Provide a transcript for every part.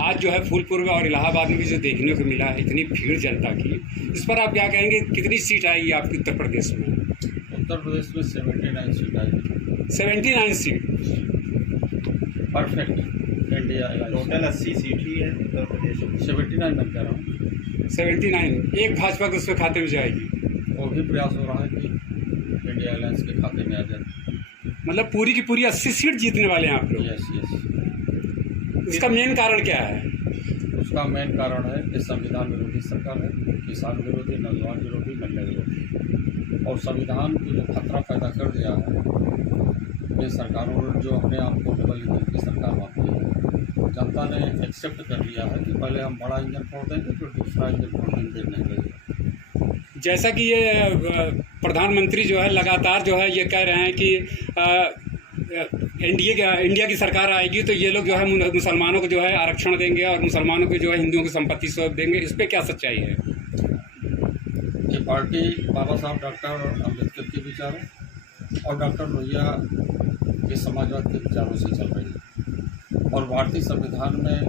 आज जो है फूलपुर और इलाहाबाद में भी जो देखने को मिला है इतनी भीड़ जनता की, इस पर आप क्या कहेंगे? कितनी सीट आएगी आपके उत्तर प्रदेश में? उत्तर प्रदेश में 79 सीट आएगी। 79 seat perfect. India total 80 seat ही है उत्तर प्रदेश में। 79 मैं कह रहा हूँ। 79 एक भाजपा के उसके खाते में जाएगी। वो भी प्रयास हो रहा है कि इंडिया अलायंस के खाते में आ जाए। मतलब पूरी की पूरी 80 सीट जीतने वाले हैं आप लोग? यस। इसका मेन कारण क्या है? उसका मेन कारण है कि संविधान विरोधी सरकार है, किसान विरोधी, नौजवान विरोधी, महिला विरोधी, और संविधान को जो खतरा पैदा कर दिया है ये सरकारों ने जो अपने आप को डबल इंजन की सरकार मानती है। जनता ने एक्सेप्ट कर लिया है कि पहले हम बड़ा इंजन फोड़ देंगे फिर दूसरा इंजन फोड़ने नहीं लगेगा। जैसा कि ये प्रधानमंत्री जो है लगातार जो है ये कह रहे हैं कि इंडिया की सरकार आएगी तो ये लोग जो है मुसलमानों को जो है आरक्षण देंगे और मुसलमानों को जो है हिंदुओं की संपत्ति सब देंगे। इस पे क्या सच्चाई है? ये पार्टी बाबा साहब डॉक्टर अम्बेडकर के विचारों और डॉक्टर लोहिया के समाजवाद के विचारों से चल रही है, और भारतीय संविधान में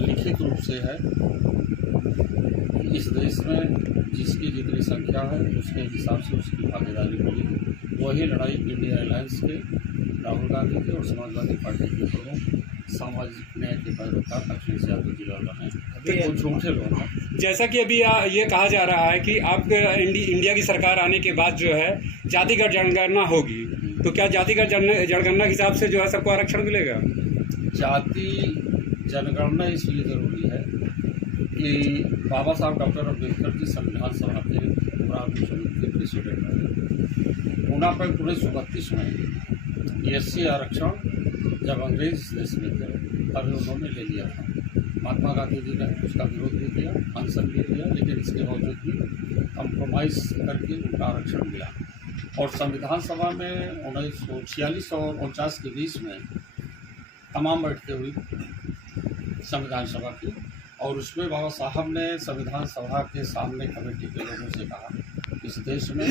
लिखित रूप से है कि इस देश में जिसकी जितनी संख्या है उसके हिसाब से उसकी भागीदारी मिली। वही लड़ाई इंडिया अलायंस के, राहुल गांधी के और समाजवादी पार्टी के प्रमुख सामाजिक न्याय के पैरोकार अखिलेश यादव जी लड़ रहे हैं। तो झूठे लोग हैं। जैसा कि अभी ये कहा जा रहा है कि आप इंडिया की सरकार आने के बाद जो है जातिगत जनगणना होगी, तो क्या जातिगत जनगणना के हिसाब से जो है सबको आरक्षण मिलेगा? जाति जनगणना इसलिए ज़रूरी है कि बाबा साहब डॉक्टर अम्बेडकर जी संविधान सभा के प्रारंभिक समिति के प्रेसिडेंट रहे। उन्ना पर 1932 में एससी आरक्षण जब अंग्रेज इस देश में थे तभी उन्होंने ले लिया था। महात्मा गांधी जी ने उसका विरोध भी किया, अनशन भी किया, लेकिन इसके बावजूद भी कंप्रोमाइज़ करके उनका आरक्षण मिला। और संविधान सभा में 1946 और 49 के बीच में तमाम बैठकें हुई संविधान सभा की, और उसमें बाबा साहब ने संविधान सभा के सामने कमेटी के लोगों से कहा इस देश में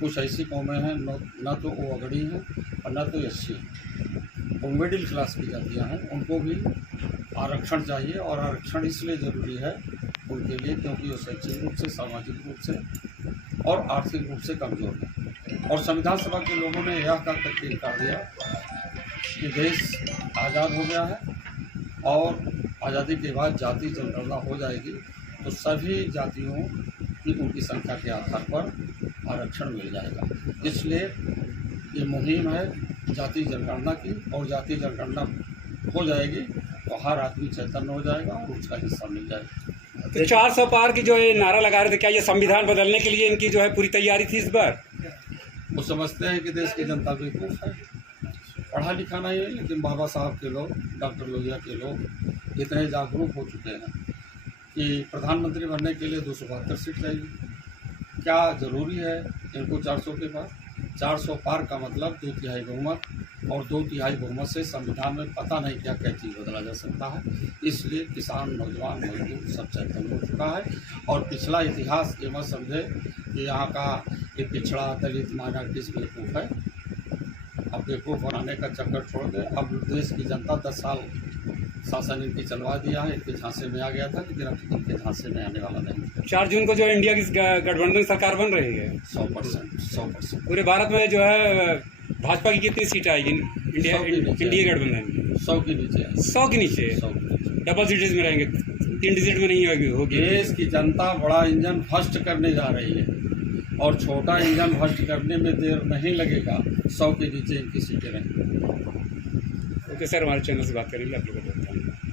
कुछ ऐसी कौमें हैं न तो वो अगड़ी हैं और न तो एससी हैं, वो मिडिल क्लास की जातियाँ हैं, उनको भी आरक्षण चाहिए। और आरक्षण इसलिए ज़रूरी है उनके लिए क्योंकि वो शैक्षिक रूप से, सामाजिक रूप से और आर्थिक रूप से कमज़ोर है। और संविधान सभा के लोगों ने यह कह करके कर दिया कि देश आज़ाद हो गया है और आज़ादी के बाद जाति जनगणना हो जाएगी तो सभी जातियों की उनकी संख्या के आधार पर आरक्षण मिल जाएगा। इसलिए ये मुहिम है जाति जनगणना की, और जाति जनगणना हो जाएगी तो हर आदमी चैतन्य हो जाएगा और उसका हिस्सा मिल जाएगा। तो 400 पार की जो ये नारा लगा रहे थे, क्या ये संविधान बदलने के लिए इनकी जो है पूरी तैयारी थी इस बार? वो समझते हैं कि देश की जनता बेवकूफ़ है, पढ़ा लिखा नहीं है, लेकिन बाबा साहब के लोग, डॉक्टर लोहिया के लोग इतने जागरूक हो चुके हैं कि प्रधानमंत्री बनने के लिए 272 सीट चाहिए। क्या ज़रूरी है इनको 400 के पार? 400 पार का मतलब 2/3 बहुमत, और 2/3 बहुमत से संविधान में पता नहीं क्या क्या चीज़ बदला जा सकता है। इसलिए किसान, नौजवान, मजदूर सब चैतन्य हो चुका है। और पिछला इतिहास ये मत समझे कि यहाँ का ये पिछड़ा दलित माइनॉरिटीज़ बेवकूफ़ है। अब बेवकूफ़ बनाने का चक्कर छोड़ दे। अब देश की जनता 10 साल शासन इनकी चलवा दिया है, इनके झांसे में आ गया था, लेकिन अब इनके झांसे में आने वाला नहीं। 4 जून को जो इंडिया की गठबंधन सरकार बन रही है 100%। पूरे भारत में जो है भाजपा की कितनी सीट आएगी इंडिया गठबंधन में? 100 के नीचे है। 100 के नीचे? 100 के नीचे। डबल डिजिट में रहेंगे, 3 डिजिट में नहीं होगी। देश की जनता बड़ा इंजन फर्स्ट करने जा रही है और छोटा इंजन फर्स्ट करने में देर नहीं लगेगा। 100 के नीचे इनकी सीटें रहेंगी। ओके सर, हमारे चैनल से बात करेंगे, आप लोगों को बताएंगे।